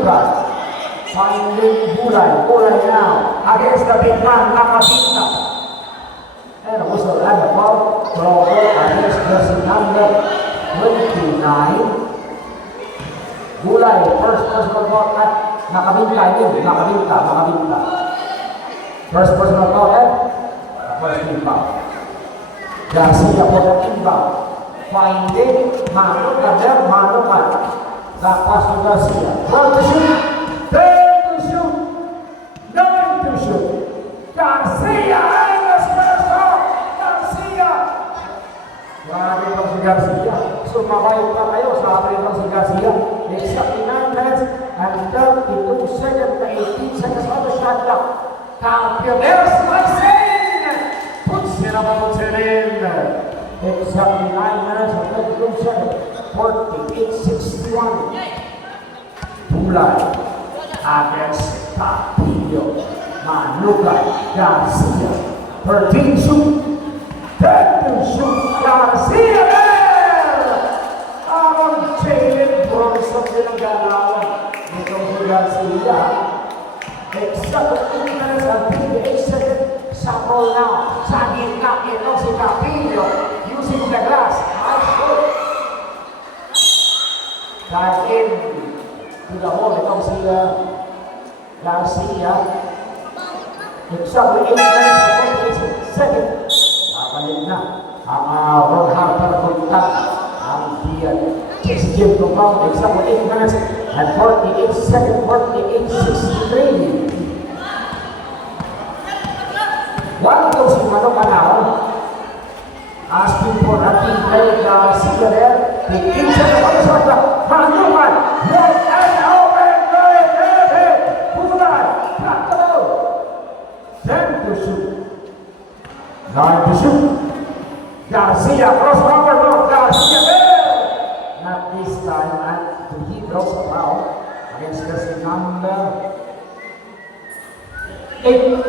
Manukan. Finding Bulay. Bulay now. Against the big man, Nakabita. And also at the ball, Glover against jersey number 29. Bulay, first personal foul at Nakabinta din. Nakabinta. First personal foul at first inbound. Garcia for the inbound. Finding Manukan there, Manukan. The pass to Garcia. 12 to shoot. 10 to shoot. 9 to shoot. Garcia and the special. Garcia. Grabe pa si Garcia. Sumabayot pa kayo sa atin ng si Garcia. Exactly 9 minutes and 32 seconds to 18 seconds on the shot clock. Campeones Marcin puts it up on Celine. Exactly 9 minutes and 32 seconds. 48-61. Bulay against Capillo. Manukan. Garcia. 13 shoot. 10 to shoot. Garcia there! Ang chain bronze of pinag-alawan nitong si Garcia. Exactly 8 minutes and 58 seconds. Sa ball now. Sa gitna ito si Capillo using the glass. Nice shot. Dive in to the hole itong si Garcia. Exactly 8 minutes and 48 seconds. Babalik na ang Ron Harper kontak ang Dian Chase Jim Compound. Exactly 8 minutes and 48 seconds. 48-63. One goes in Manukan now. Asking for a team play. Garcia there. The inside of the shot clock. Manukan. What an open play. Bulay. Cut the ball. 10 to shoot. 9 to shoot. Garcia cross cover. Garcia there. Not this time. And he draws a foul against jersey number 8.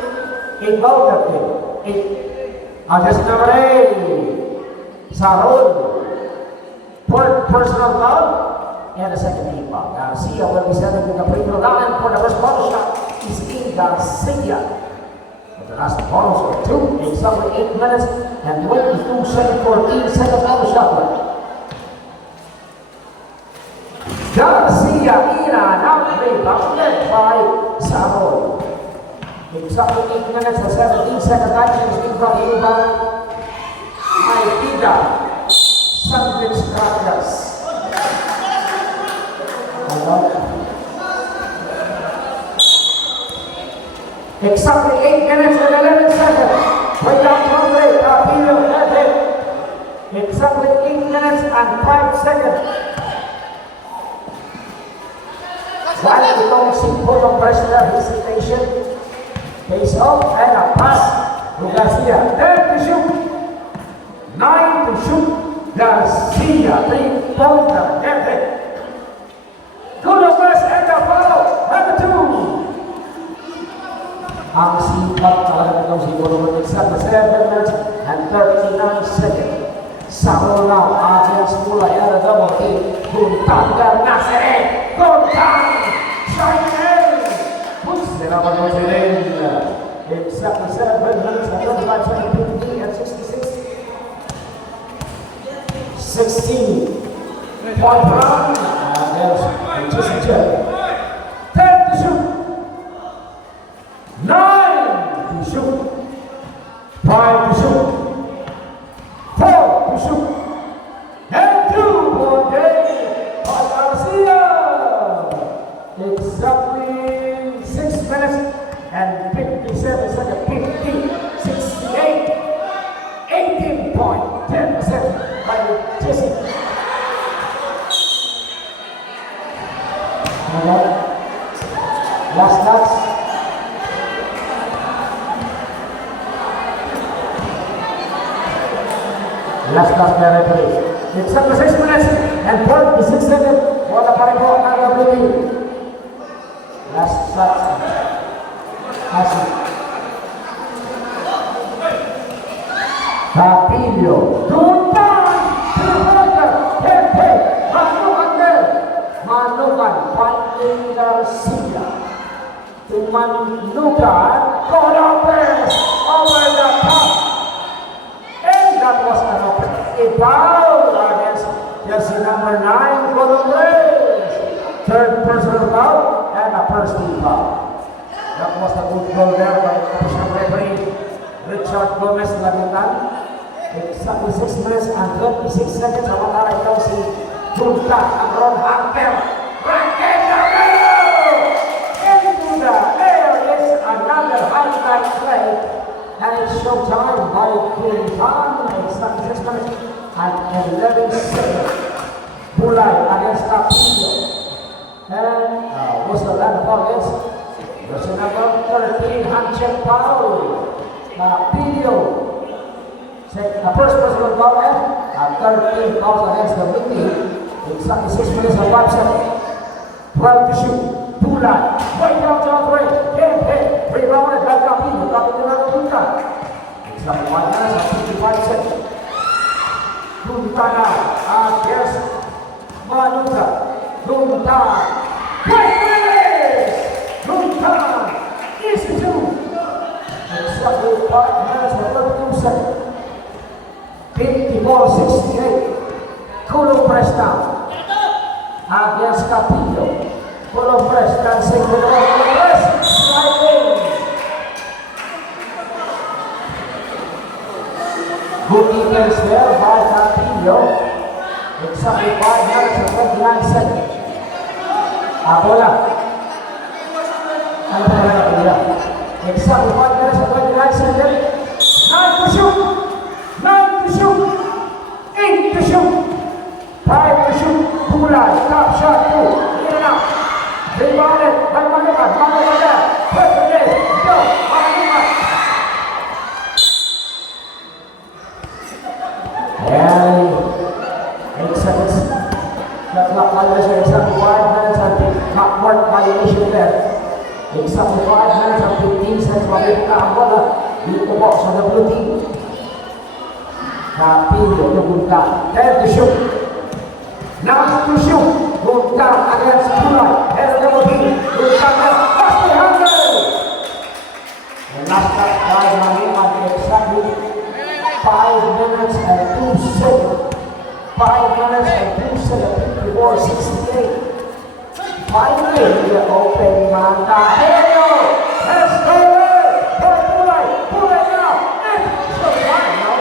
8 foul that day. 8. Against number 8. Saron. Fourth personal foul. And a second team foul. Garcia will be setting to the free throw line for the first bottle shot. Is in Garcia. For the last bonus of 2. Exactly 8 minutes and 22 seconds. 14 seconds on the shot clock. Garcia in and out. Rebounded by Saron. Exactly 8 minutes and 17 seconds. Action is being brought to you by Maitida Sandwich Crackers. Exactly 8 minutes and 11 seconds. Way down from break. Capillo led it. Exactly 8 minutes and 5 seconds. While itong simple ng personal hesitation. Face off and a pass to Garcia. 10 to shoot. 9 to shoot. Garcia. 3-pointer. Get it. Good first and the follow. Number 2. Ang sipat talaga itong si Boloman. 7 minutes and 39 seconds. Saron now. Against Bulay at a double team. Guntang Garnacere. Guntang. Shine. Puts it up on the lane. Exactly 7 minutes and 35 seconds. 50 and 66. 16. Point run. And there's Jesse Jeff. 10 to shoot. 9 to shoot. 5 to shoot. 4 to shoot. And 2 for Dave Garcia. Exactly 6 minutes and 57 seconds. 50, 68, 18 point, 10% by Jesse. Last nuts. Last nuts by referee. It's up to 6 minutes and 46 seconds. Wala pa rin po ang RWB. Last shot. Capillo. Guntang. Manukan. Manukan. Finding Garcia. Butan, Lopez over the top. And that was a foul against jersey number 9, Lopez. Third personal foul and a first team foul. That was a good goal there by official referee Richard Gomez Lagutan. Exactly 6 minutes and 26 seconds. Ang makaray daw si Junta ang Ron Hunter. Racket the middle! Into the air is another highlight play. And it's showtime by Quintan. Exactly 6 minutes and 11 seconds. Bulay against Capillo. And was the land ball is the number 13 handshake foul. Capillo. The first personal foul and 13 fouls against the Windy. Exactly 6 minutes and 5 seconds. 12 to shoot. Bulay. Way down to the three. Can't hit. Rebounded by Capillo. Capillo na Junta. Exactly 1 minute and 55 seconds. Junta na against Manuta. Junta. Great release! Junta is two. Exactly 5 minutes and 32 seconds. 54-68. Kulo press down against Capillo. Kulo press dancing with the press. Sliding. Good defense there by Capillo. Exactly 5 minutes and 29 seconds. Bola. Ano pa na Capillo? Exactly 5 minutes and 29 seconds. 9 to shoot. 9 to shoot, 8 to shoot, 5 to shoot, Bulay, top shot 2, in and out, rebounded by Manukan, perfect place, go, Manukan. And 8 seconds, that clock violation, exactly 5 minutes and backward violation there, exactly 5 minutes and 15 seconds, mabalik na ang bola, dito po sa the blue team. Capillo to Junta, 10 to shoot, 9 to shoot, Junta against Bulay, and double team, Junta pass to Handel. And last shot by Manukan, exactly 5 minutes and 2 seconds, 5 minutes and 2 seconds, 54-68. Finally, the open man, Capillo, has scored for Bulay, Bulay now, it's so fine now.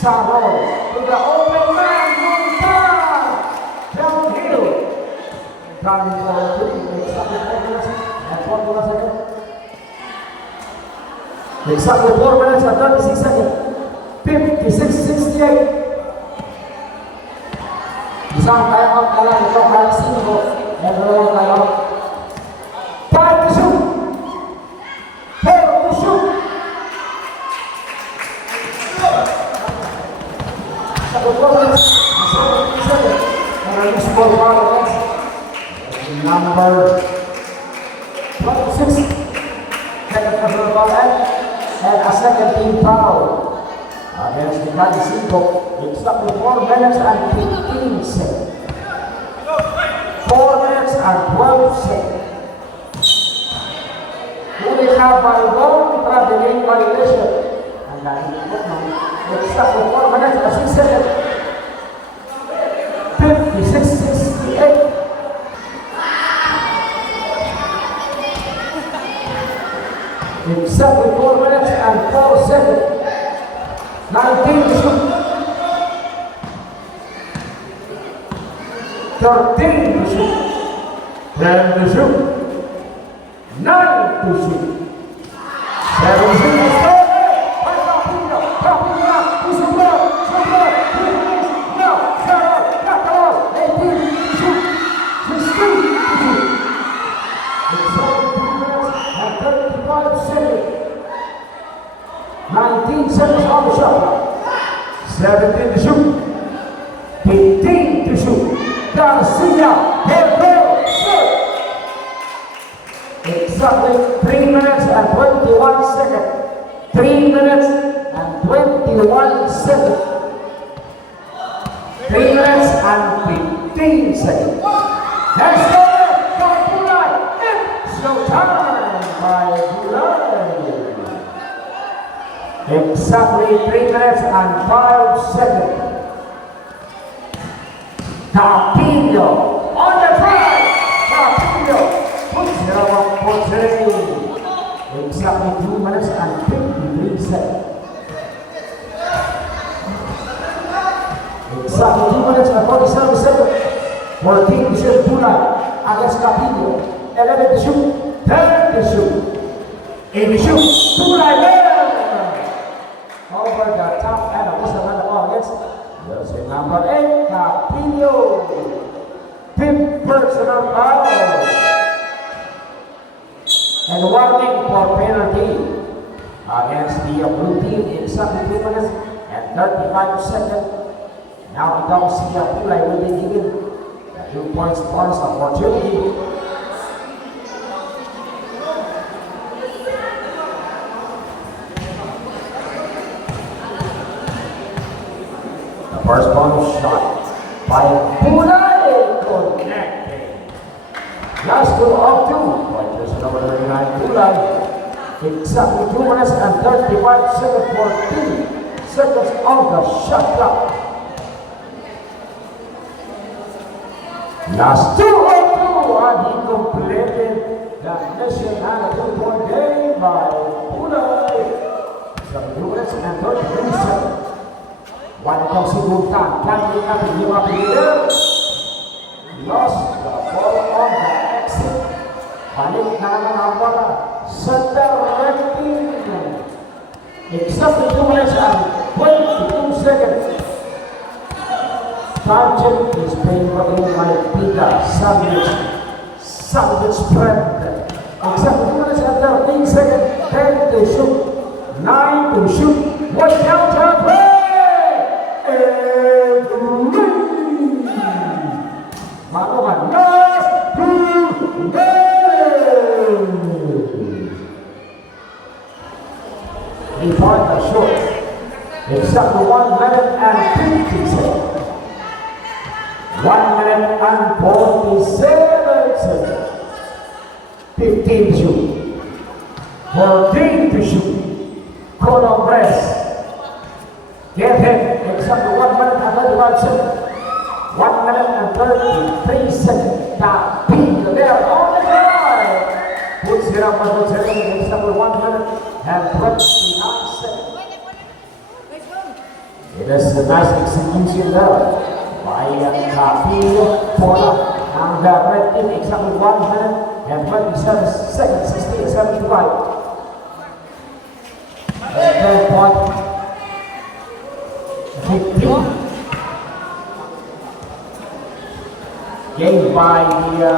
Sarol to the open man, Junta! Downhill. Coming forward to exactly 4 minutes and 41 seconds. Exactly 4 minutes and 36 seconds. 56-68. Isang timeout na lang ito para 5. Meron tayo. 5 to shoot. 4 to shoot. Number 26, second personal foul and a second team foul against the Calicinco. Exactly 4 minutes and 15 seconds. 4 minutes and 12 seconds. Huli na Balbon, traveling violation. Ang dahil po ng exactly 4 minutes and 6 seconds. 56-68. Exactly 4 minutes and 4 seconds. 19 to shoot. 13 to shoot. 10 to shoot. 9 to shoot. 7 to shoot. Seconds on the shot clock. 17 to shoot. 15 to shoot. Garcia, head goal, shoot. Exactly 3 minutes and 21 seconds. 3 minutes and 21 seconds. 3 minutes and 15 seconds. Next over, Bulay. Exactly 3 minutes and 5 seconds. Capillo on the track. Capillo puts it up for today. Exactly 2 minutes and 53 seconds. Exactly 2 minutes and 47 seconds. 14 to shoot, Punay against Capillo. 11 to shoot, 10 to shoot. 8 to shoot, Punay there. Over the top and was another ball against jersey number 8, Capillo. 5th personal foul. And warning for penalty against the blue team in 72 minutes and 35 seconds. Now itong si Kulay will be given the 2 points opportunity. The first bonus shot by Kulay connected. Last 2 of 2. Pointers number 39 Kulay. Exactly 2 minutes and 35 seconds for 2 seconds on the shot clock. Last 2 of 2 and he completed the mission and a 2-point game by Kulay. 2 minutes and 33 seconds. One itong si Bulkan, planting natin yung mga player. Lost the ball on the exit. Balik na naman ang bola sa directing. Exactly 2 minutes and 22 seconds. Target is being played by Peter Savage spread. Exactly 2 minutes and 13 seconds. 10 to shoot, 9 to shoot. One counter play. Manokan last 2 games. He fired the short. Exactly 1 minute and 50 seconds. 1 minute and 47 seconds. 15 to shoot. 14 to shoot. Colon press. Get him. Exactly 1 minute and 35 seconds. 1 minute and 33 seconds. Capillo there on the drive. Puts it up on the table. Exactly 1 minute and 29 seconds. It is a nice execution there by Capillo for the red team. Exactly 1 minute and 27 seconds. 68-75. And 10 point. 15. Game by the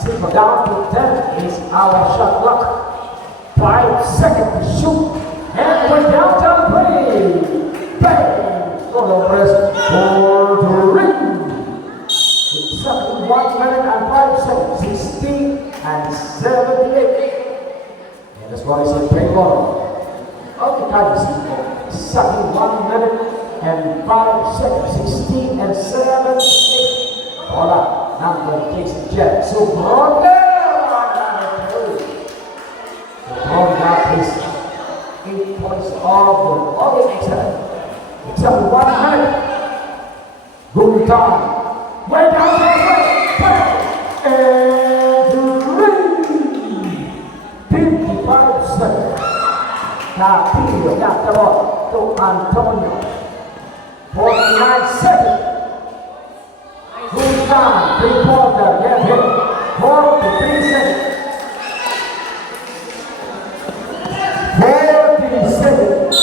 Silver down to 10 is our shot clock. 5 seconds to shoot. And we're downtown play. Bang! Colon press for the ring. Exactly 1 minute and 5 seconds. 60 and 78. And that's what I said, play ball. Okay, guys. Exactly 1 minute and 5 seconds. 16 and 78. Bola number Jason Jet. So Brown is 8 points off the other excellent. Except 1 minute. Good time. Way down and the ring. 55 seconds. Capillo got the ball to Antonio. 49 seconds. Good time, 3-pointer, get hit, 43 seconds. 40 seconds.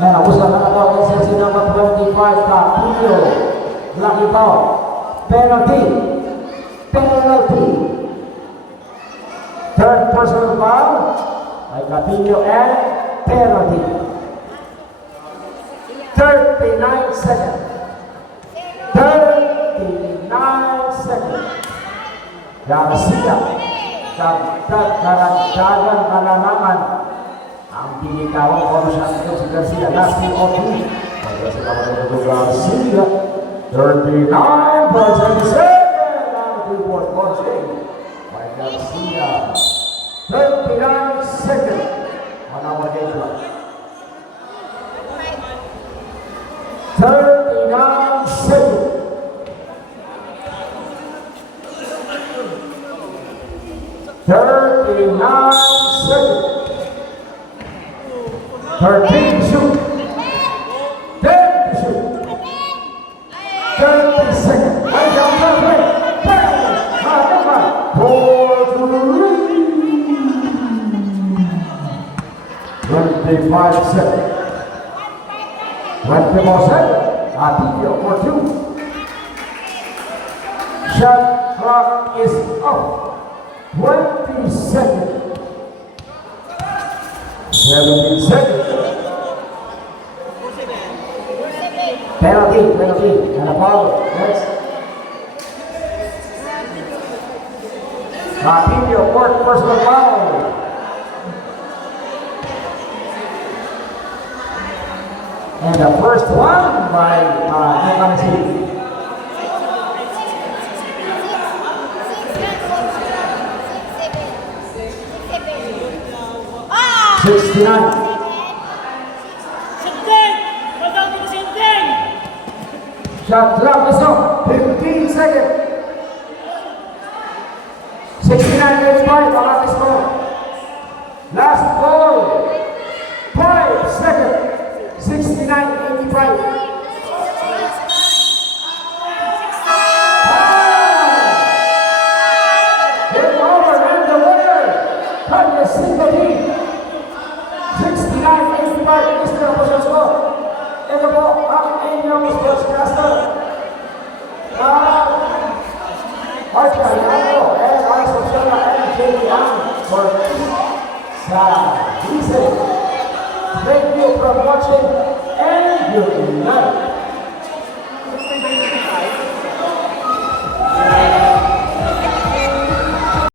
And was another ball, SSC number 25, Capillo. Lucky ball. Penalty. Third personal foul by Capillo and penalty. 39 seconds. 39 seconds. Garcia, karagdagan kalamangan ang binitawan ko siya si Garcia. Last thing of me. Garcia, 39 seconds. Now 3-point game by Garcia. 39 seconds. against one. 39 seconds. 39 seconds. 13 to shoot. 10 to shoot. 30 seconds. Right down to the play. 25 seconds. 20 more seconds. Attilio for 2. Shot clock is up. 20 seconds. 17 seconds. Penalty, and a foul. Next. Attilio for personal foul. And the first one by Nakamansi. 69. Shot clock is up. 15 seconds. 69-85 on the score. Last ball. 5 seconds. 69-85. Game over and the winner. Kanya Singati. 69-85. Mr. Official score. Ito po ang inyong sportscaster. Art Cariano and Art Sosala and Jenny Ang for sa Listen. Thank you for watching and good night.